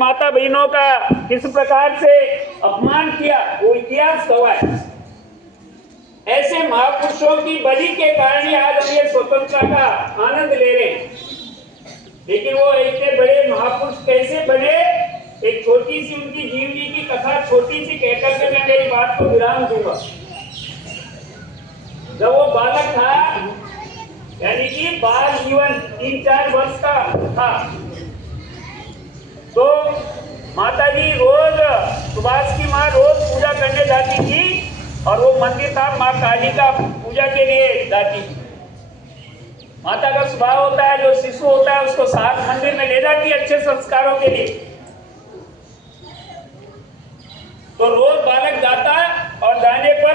माता बहनों का किस प्रकार से अपमान किया वो इतिहास गवाह है। ऐसे महापुरुषों की बलि के कारण ही आज हम ये स्वतंत्रता का आनंद ले रहे हैं। लेकिन वो इतने बड़े महापुरुष कैसे बने, एक छोटी सी उनकी जीवनी की कथा छोटी सी कहकर के मैं मेरी बात को विराम दूंगा। जब वो बालक था, यानी कि बाल जीवन 3-4 वर्ष का था, तो माताजी रोज, सुभाष की माँ रोज पूजा करने जाती थी और वो मंदिर था माँ काली का पूजा के लिए जाती थी। माता का स्वभाव होता है, जो शिशु होता है उसको साथ मंदिर में ले जाती है अच्छे संस्कारों के लिए। तो रोज बालक जाता और जाने पर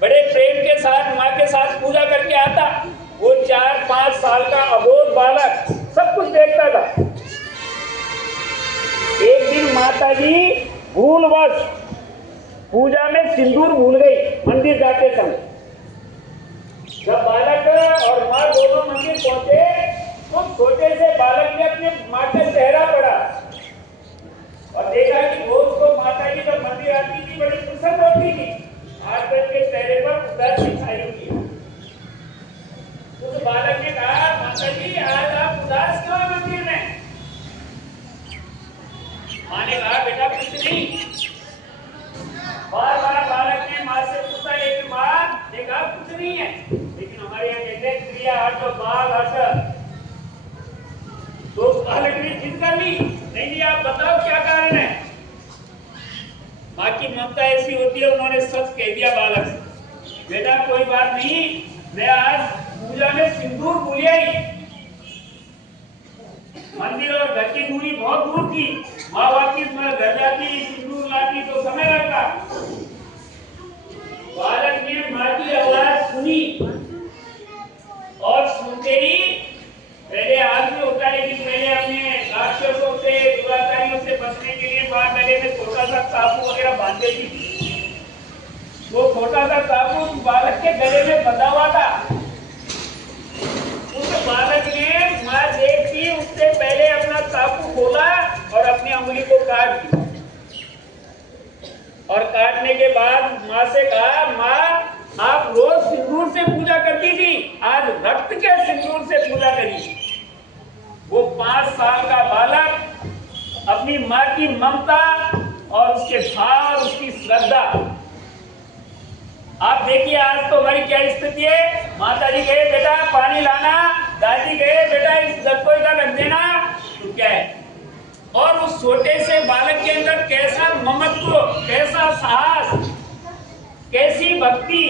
बड़े प्रेम के साथ माँ के साथ पूजा करके आता। वो 4-5 साल का अबोध बालक सब कुछ देखता था। एक दिन माताजी भूलवश पूजा में सिंदूर भूल गई मंदिर जाते समय। जब बालक और माँ दोनों मंदिर पहुंचे तो छोटे से बालक ने अपने माँ का चेहरा पड़ा और देखा कि रोज को माता जी जब मंदिर आती थी बड़ी प्रसन्न होती थी, आज के चेहरे पर उदासी छाई हुई है। उस बालक ने कहा, माता जी आज आप उदास क्यों मंदिर में? माँ ने कहा, बेटा कुछ नहीं। बार बार बालक ने माँ से पूछा, लेकिन माँ ने कहा कुछ नहीं है। लेकिन हमारे यहाँ कहते हैं क्रिया हट बाल हट। तो बालक ने जिद कर ली, नहीं आप बताओ क्या कारण है। माँ की ममता ऐसी होती है, उन्होंने सच कह दिया बालक से, बेटा कोई बात नहीं, मैं आज पूजा में सिंदूर भूल आई। मंदिर और घर की दूरी बहुत दूर थी, माँ वापिस मैं घर जाती सिंदूर लाती तो समय लगता। बालक ने माँ की आवाज सुनी और सुनते ही पहले हाथ में होता है, लेकिन पहले हमने राक्षसों से दुराचारियों से बचने के लिए माँ गले में छोटा सा साबू वगैरह बांध देती थी। वो छोटा सा साबू बालक के गले में बंधा हुआ था। उस बालक ने माँ देखती उससे पहले अपना साबू खोला और अपनी अंगुली को काट दिया। और काटने के बाद माँ से कहा, माँ आप रोज सिंदूर से पूजा करती थी, आज रक्त के सिंदूर से पूजा करिए। वो 5 साल का बालक अपनी माँ की ममता और उसके भाव, उसकी श्रद्धा। आप देखिए आज तो हमारी क्या स्थिति है। माता जी कहे बेटा पानी लाना, दादी कहे बेटा इस जग को इधर रख देना, तो क्या है। और उस छोटे से बालक के अंदर कैसा ममत्व, कैसा साहस, कैसी भक्ति।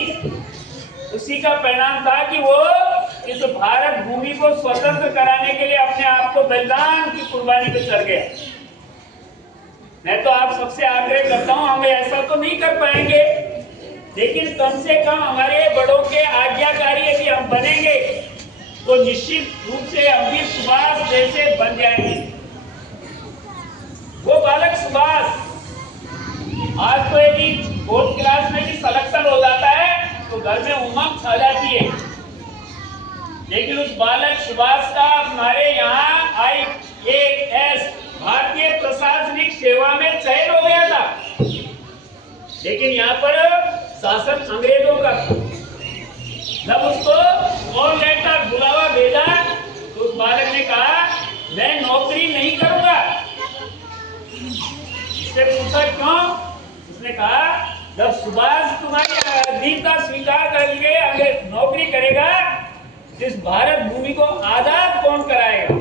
उसी का परिणाम था कि वो इस भारत भूमि को स्वतंत्र कराने के लिए अपने आप को बलिदान की कुर्बानी पे चढ़ गया। मैं तो आप सबसे आग्रह करता हूं, हम ऐसा तो नहीं कर पाएंगे, लेकिन कम से कम हमारे बड़ों के आज्ञाकारी यदि हम बनेंगे तो निश्चित रूप से हम भी सुभाष जैसे बन जाएंगे। वो बालक सुभाष आज तो यदि बोर्ड क्लास में भी सिलेक्शन हो जाता है तो घर में उमंग छा जाती है, लेकिन उस बालक सुभाष का हमारे यहाँ IAS भारतीय प्रशासनिक सेवा में चयन हो गया था। लेकिन यहाँ पर शासन अंग्रेजों का। जब उसको कॉल लेटर बुलावा भेजा तो उस बालक ने कहा मैं नौकरी नहीं करूंगा। उससे पूछा क्यों? उसने कहा जब सुभाष तुम्हारी अधीनता स्वीकार करके नौकरी करेगा, इस भारत भूमि को आजाद कौन कराएगा।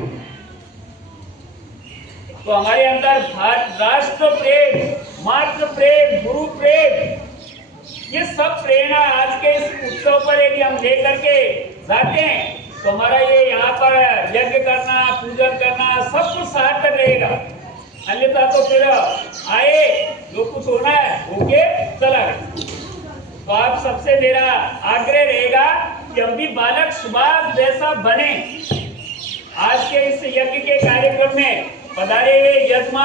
तो हमारे अंदर राष्ट्र प्रेम, मातृ प्रेम, गुरु प्रेम, ये सब प्रेरणा आज के इस उत्सव पर यदि हम लेकर के जाते हैं तो हमारा ये यहाँ पर यज्ञ करना, पूजन करना सब कुछ सार्थक रहेगा। अन्यथा तो फिर आए जो कुछ होना है होके चला गया। तो आप सबसे मेरा आग्रह रहेगा कि हम भी बालक सुभाष जैसा बने। आज के इस यज्ञ के कार्यक्रम में पधारे हुए यजमान